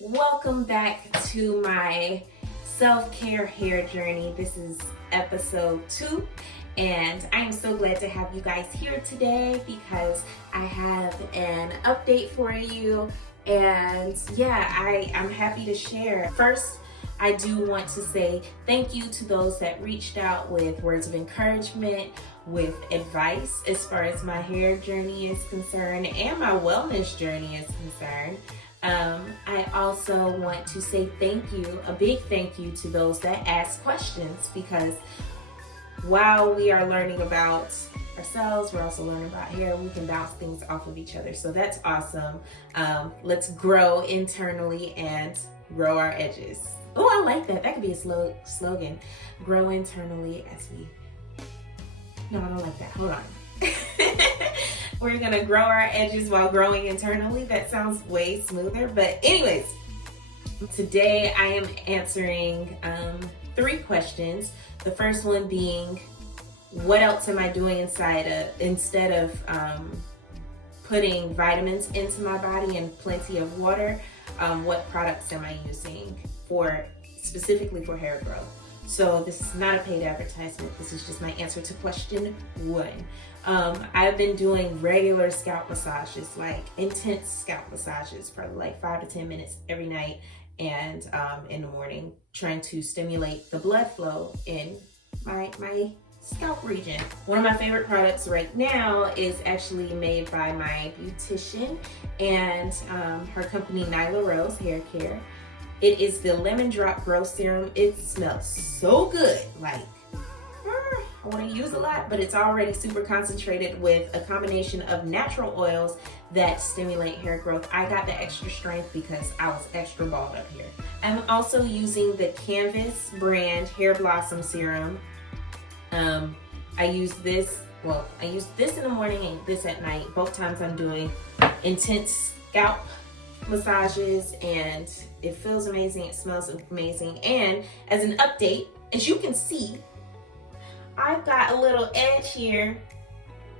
Welcome back to my self-care hair journey. This is episode 2, and I am so glad to have you guys here today because I have an update for you. And yeah, I'm happy to share. First, I do want to say thank you to those that reached out with words of encouragement, with advice as far as my hair journey is concerned and my wellness journey is concerned. I also want to say thank you, a big thank you to those that ask questions, because while we are learning about ourselves, we're also learning about hair. We can bounce things off of each other. So that's awesome. Let's grow internally and grow our edges. Oh, I like that. That could be a slogan. Grow internally as we... No, I don't like that. Hold on. We're gonna grow our edges while growing internally. That sounds way smoother. But anyways, today I am answering 3 questions. The first one being, what else am I doing instead of putting vitamins into my body and plenty of water? What products am I using specifically for hair growth? So this is not a paid advertisement. This is just my answer to question 1. I've been doing regular scalp massages, like intense scalp massages, probably like 5 to 10 minutes every night and in the morning, trying to stimulate the blood flow in my scalp region. One of my favorite products right now is actually made by my beautician and her company, Nyla Rose Hair Care. It is the Lemon Drop Grow Serum. It smells so good. Like, I want to use a lot, but it's already super concentrated with a combination of natural oils that stimulate hair growth. I got the extra strength because I was extra bald up here. I'm also using the Canvas brand Hair Blossom Serum. I use this in the morning and this at night. Both times I'm doing intense scalp massages, and it feels amazing. It smells amazing. And as an update, as you can see, I've got a little edge here.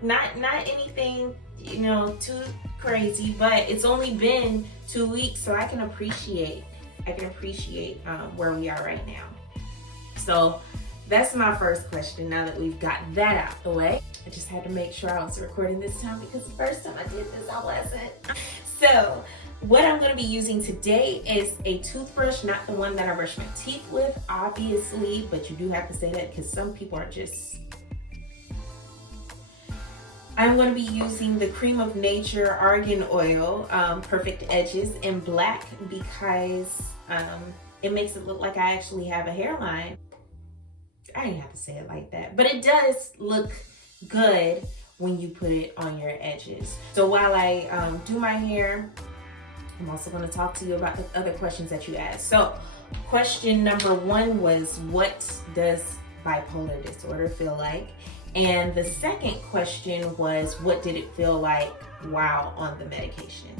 Not anything, too crazy, but it's only been 2 weeks, so I can appreciate where we are right now. So that's my first question. Now that we've got that out the way, I just had to make sure I was recording this time because the first time I did this, I wasn't. So what I'm going to be using today is a toothbrush, not the one that I brush my teeth with, obviously, but you do have to say that because some people are just... I'm going to be using the Cream of Nature Argan Oil Perfect Edges in black because it makes it look like I actually have a hairline. I didn't have to say it like that, but it does look good when you put it on your edges. So while I do my hair, I'm also going to talk to you about the other questions that you asked. So question number 1 was, what does bipolar disorder feel like? And the second question was, what did it feel like while on the medication?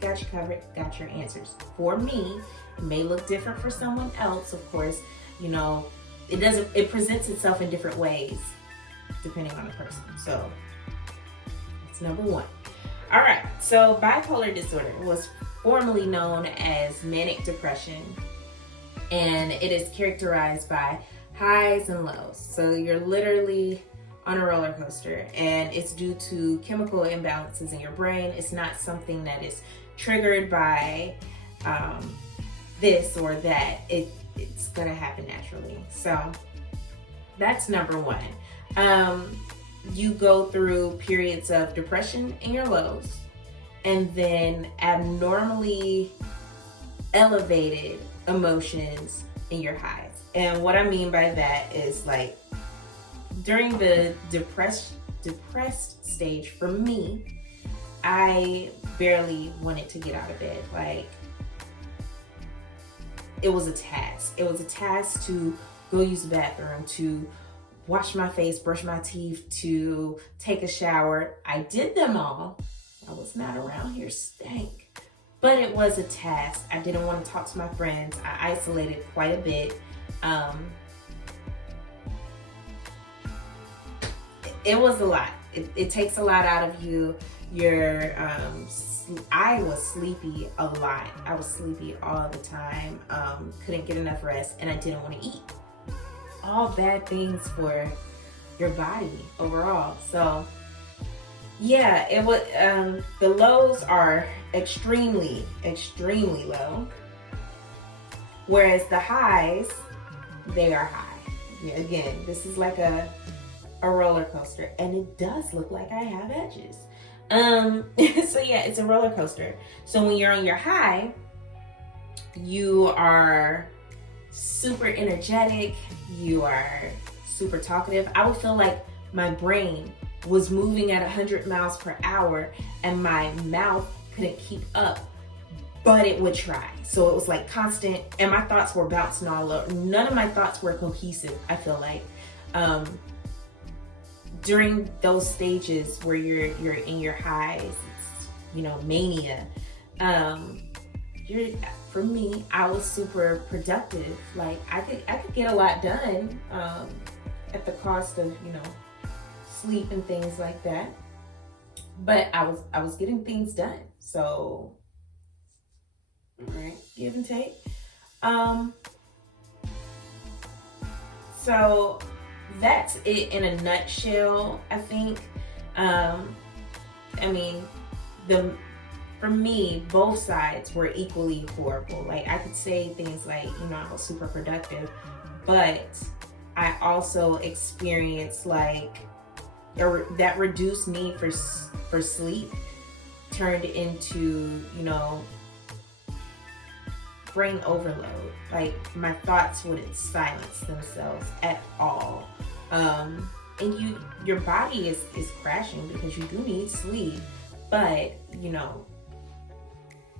Got you covered, got your answers. For me, it may look different for someone else, of course. It presents itself in different ways depending on the person. So that's number 1. All right, so bipolar disorder was formerly known as manic depression, and it is characterized by highs and lows. So you're literally on a roller coaster, and it's due to chemical imbalances in your brain. It's not something that is triggered by this or that. It's gonna happen naturally. So that's number 1. You go through periods of depression in your lows, and then abnormally elevated emotions in your highs. And what I mean by that is, like, during the depressed stage, for me, I barely wanted to get out of bed. Like, it was a task. It was a task to go use the bathroom, to wash my face, brush my teeth, to take a shower. I did them all. I was not around here stank. But it was a task. I didn't want to talk to my friends. I isolated quite a bit. It was a lot. It takes a lot out of you. I was sleepy a lot. I was sleepy all the time. Couldn't get enough rest, and I didn't want to eat. All bad things for your body overall. So yeah, it was. The lows are extremely low, whereas the highs, they are high. Again, this is like a roller coaster, and it does look like I have edges. So yeah, it's a roller coaster. So when you're on your high, you are super energetic, you are super talkative. I would feel like my brain was moving at 100 miles per hour and my mouth couldn't keep up, but it would try. So it was like constant, and my thoughts were bouncing all over. None of my thoughts were cohesive, I feel like. During those stages where you're in your highs, it's, mania. For me, I was super productive. Like I could get a lot done at the cost of sleep and things like that. But I was getting things done. So, all right, give and take. So that's it in a nutshell, I think. For me, both sides were equally horrible. Like I could say things like, I was super productive, but I also experienced like that reduced need for sleep turned into, brain overload. Like my thoughts wouldn't silence themselves at all. And your body is crashing because you do need sleep. But,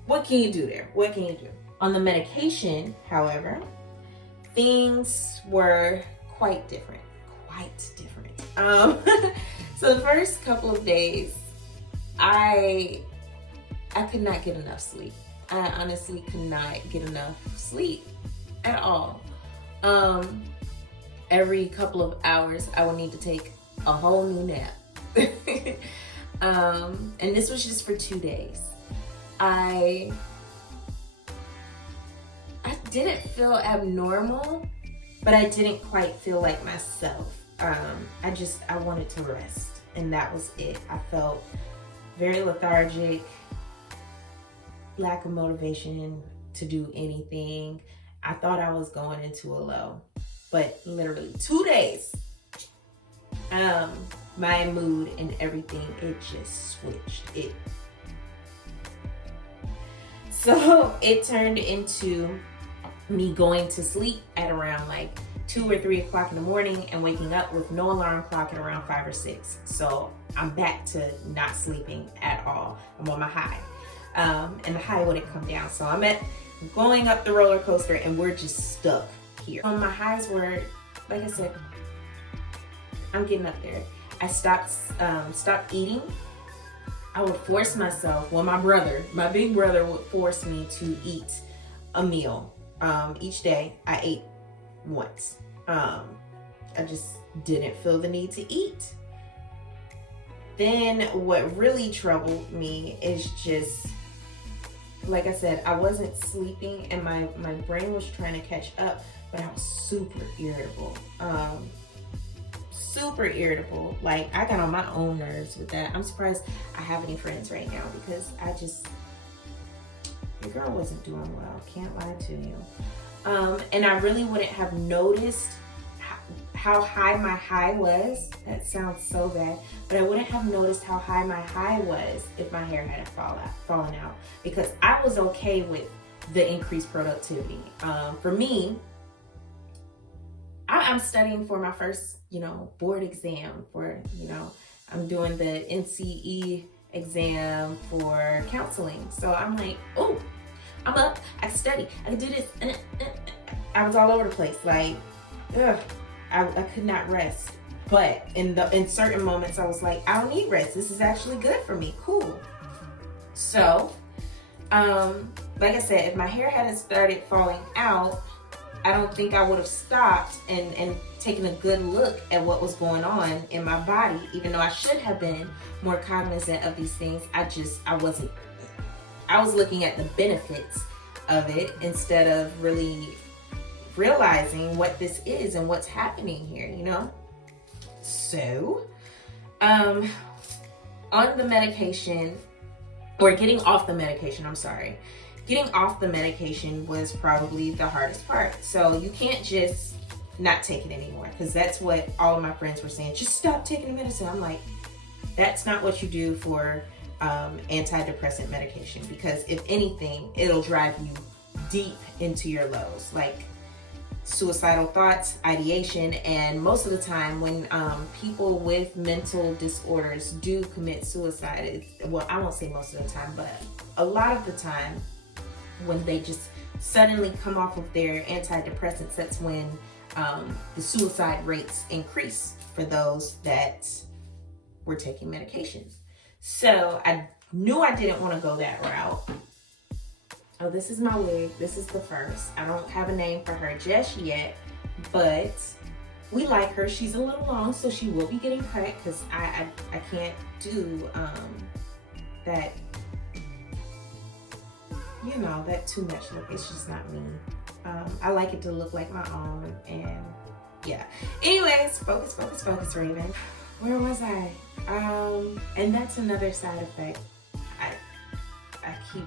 what can you do there? What can you do? On the medication, however, things were quite different. So the first couple of days, I could not get enough sleep. I honestly could not get enough sleep at all. Every couple of hours, I would need to take a whole new nap. And this was just for 2 days. I didn't feel abnormal, but I didn't quite feel like myself. I wanted to rest, and that was it. I felt very lethargic, lack of motivation to do anything. I thought I was going into a low, but literally 2 days, my mood and everything, it just switched. So it turned into me going to sleep at around like 2 or 3 o'clock in the morning and waking up with no alarm clock at around 5 or 6. So I'm back to not sleeping at all. I'm on my high. And the high wouldn't come down. So I'm going up the roller coaster and we're just stuck here. My highs were, like I said, I'm getting up there. I stopped eating. I would force myself, my big brother would force me to eat a meal. Each day I ate once. I just didn't feel the need to eat. Then what really troubled me is just, like I said, I wasn't sleeping and my brain was trying to catch up, but I was super irritable. Like I got on my own nerves with that. I'm surprised I have any friends right now because your girl wasn't doing well. Can't lie to you. And I really wouldn't have noticed how high my high was. That sounds so bad, but I wouldn't have noticed how high my high was if my hair hadn't fallen out because I was okay with the increased productivity. For me, I'm studying for my first, board exam for, I'm doing the NCE exam for counseling. So I'm like, oh, I'm up, I can study, I can do this. And I was all over the place. Like, I could not rest. But in certain moments, I was like, I don't need rest. This is actually good for me. Cool. So, like I said, if my hair hadn't started falling out, I don't think I would have stopped and taken a good look at what was going on in my body, even though I should have been more cognizant of these things. I wasn't. I was looking at the benefits of it instead of really realizing what this is and what's happening here, you know? So, on the medication, or getting off the medication, I'm sorry. Getting off the medication was probably the hardest part. So you can't just not take it anymore, because that's what all of my friends were saying. Just stop taking the medicine. I'm like, that's not what you do for antidepressant medication, because if anything, it'll drive you deep into your lows, like suicidal thoughts, ideation. And most of the time when people with mental disorders do commit suicide, well, I won't say most of the time, but a lot of the time when they just suddenly come off of their antidepressants, that's when the suicide rates increase for those that were taking medications. So I knew I didn't want to go that route. Oh, this is my wig. This is the first. I don't have a name for her just yet, but we like her. She's a little long, so she will be getting cut, because I can't do that, you know, that too much look. It's just not me. I like it to look like my own, and yeah. Anyways, focus, Raven. Where was I? And that's another side effect. I keep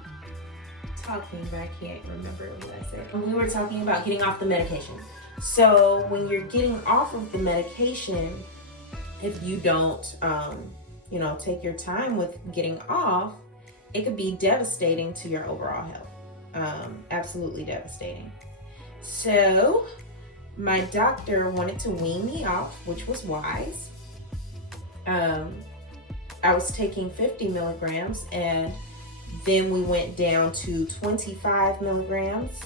talking, but I can't remember what I said. We were talking about getting off the medication. So when you're getting off of the medication, if you don't, you know, take your time with getting off, it could be devastating to your overall health. Absolutely devastating. So my doctor wanted to wean me off, which was wise. I was taking 50 milligrams, and then we went down to 25 milligrams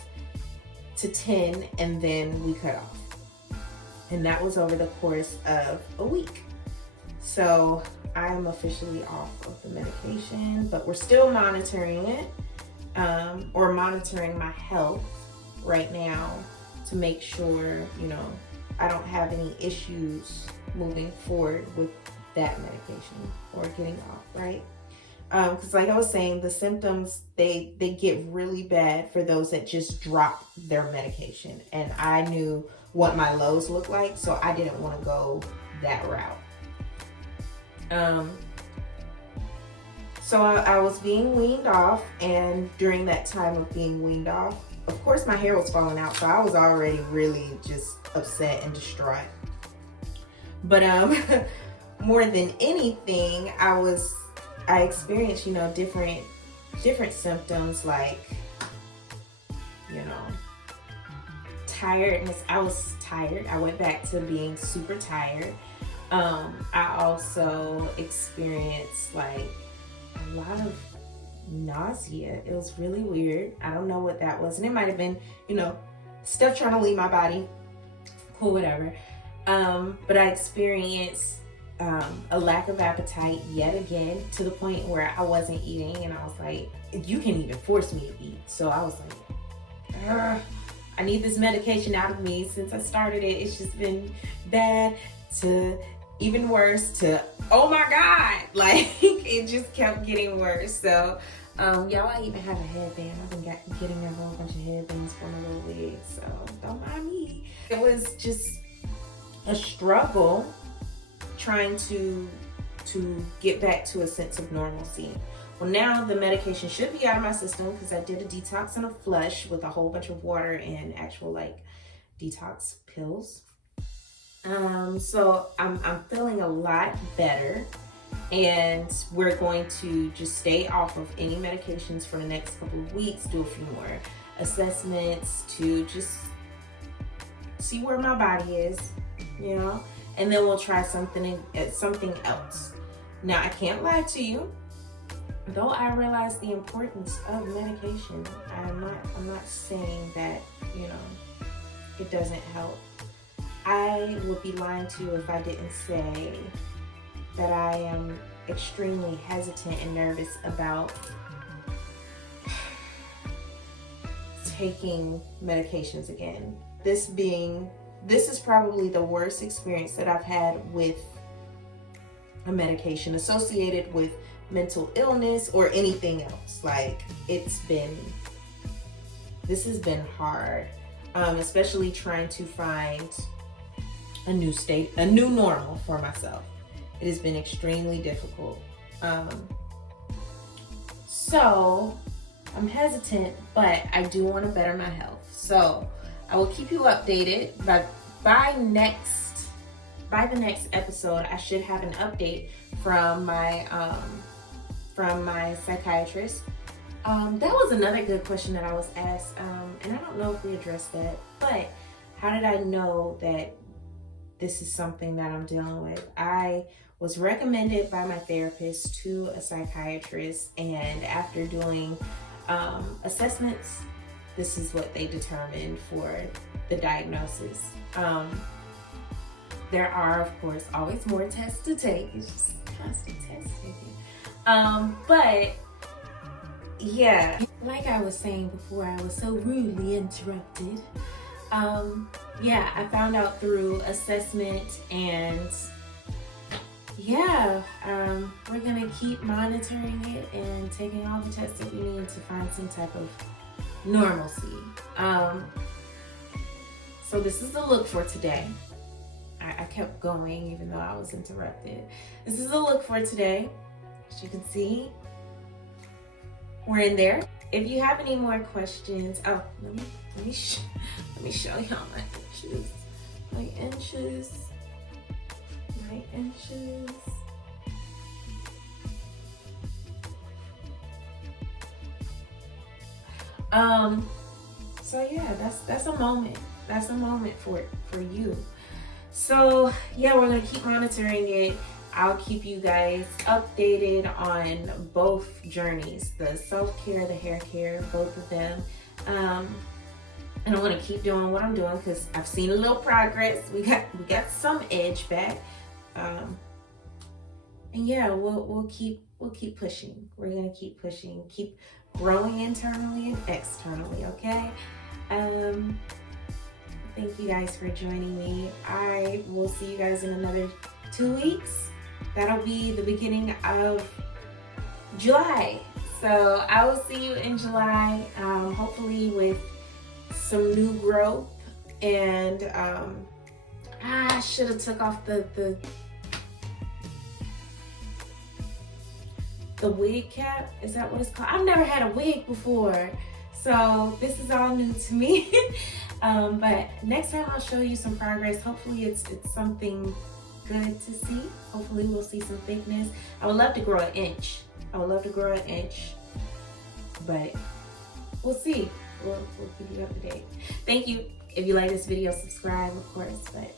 to 10, and then we cut off. And that was over the course of a week. So I am officially off of the medication, but we're still monitoring it, or monitoring my health right now to make sure, you know, I don't have any issues moving forward with that medication or getting off, right? Because like I was saying, the symptoms, they get really bad for those that just drop their medication. And I knew what my lows looked like, so I didn't want to go that route. So I was being weaned off, and during that time of being weaned off, of course my hair was falling out, so I was already really just upset and distraught. But more than anything, I experienced, you know, different symptoms, like, you know, tiredness. I was tired. I went back to being super tired. I also experienced like a lot of nausea. It was really weird. I don't know what that was. And it might have been, you know, stuff trying to leave my body. Cool, whatever. But I experienced a lack of appetite yet again, to the point where I wasn't eating, and I was like, you can even force me to eat. So I was like, I need this medication out of me. Since I started it, it's just been bad to even worse to, oh my God, like it just kept getting worse. So y'all, I even have a headband. I've been getting a whole bunch of headbands for my little wig, so don't mind me. It was just a struggle trying to get back to a sense of normalcy. Well, now the medication should be out of my system, because I did a detox and a flush with a whole bunch of water and actual like detox pills. So I'm feeling a lot better, and we're going to just stay off of any medications for the next couple of weeks, do a few more assessments to just see where my body is, you know, and then we'll try something else. Now, I can't lie to you, though I realize the importance of medication. I'm not saying that, you know, it doesn't help. I would be lying to you if I didn't say that I am extremely hesitant and nervous about taking medications again. this is probably the worst experience that I've had with a medication associated with mental illness or anything else. Like, this has been hard, especially trying to find a new normal for myself. It has been extremely difficult. So I'm hesitant, but I do want to better my health. So I will keep you updated. But by the next episode, I should have an update from my psychiatrist. That was another good question that I was asked, and I don't know if we addressed that, but how did I know that this is something that I'm dealing with? I was recommended by my therapist to a psychiatrist, and after doing assessments, this is what they determined for the diagnosis. There are, of course, always more tests to take. It's just constant test taking. But yeah, like I was saying before, I was so rudely interrupted. Yeah, I found out through assessment, and yeah, we're gonna keep monitoring it and taking all the tests that we need to find some type of normalcy. So this is the look for today. I kept going even though I was interrupted. This is the look for today. As you can see, we're in there. If you have any more questions, oh, let me show y'all my inches. My inches. So yeah, that's a moment. That's a moment for you. So yeah, we're gonna keep monitoring it. I'll keep you guys updated on both journeys, the self-care, the hair care, both of them. And I'm gonna keep doing what I'm doing because I've seen a little progress. We got some edge back. And yeah, we'll keep pushing. We're gonna keep pushing, keep growing internally and externally, okay? Thank you guys for joining me. I will see you guys in another 2 weeks. That'll be the beginning of July. So I will see you in July, hopefully with some new growth. And I should have took off the wig cap. Is that what it's called? I've never had a wig before, so this is all new to me. But next time I'll show you some progress. Hopefully it's something good to see. Hopefully we'll see some thickness. I would love to grow an inch. But we'll see. We'll keep you up to date. Thank you. If you like this video, subscribe, of course. But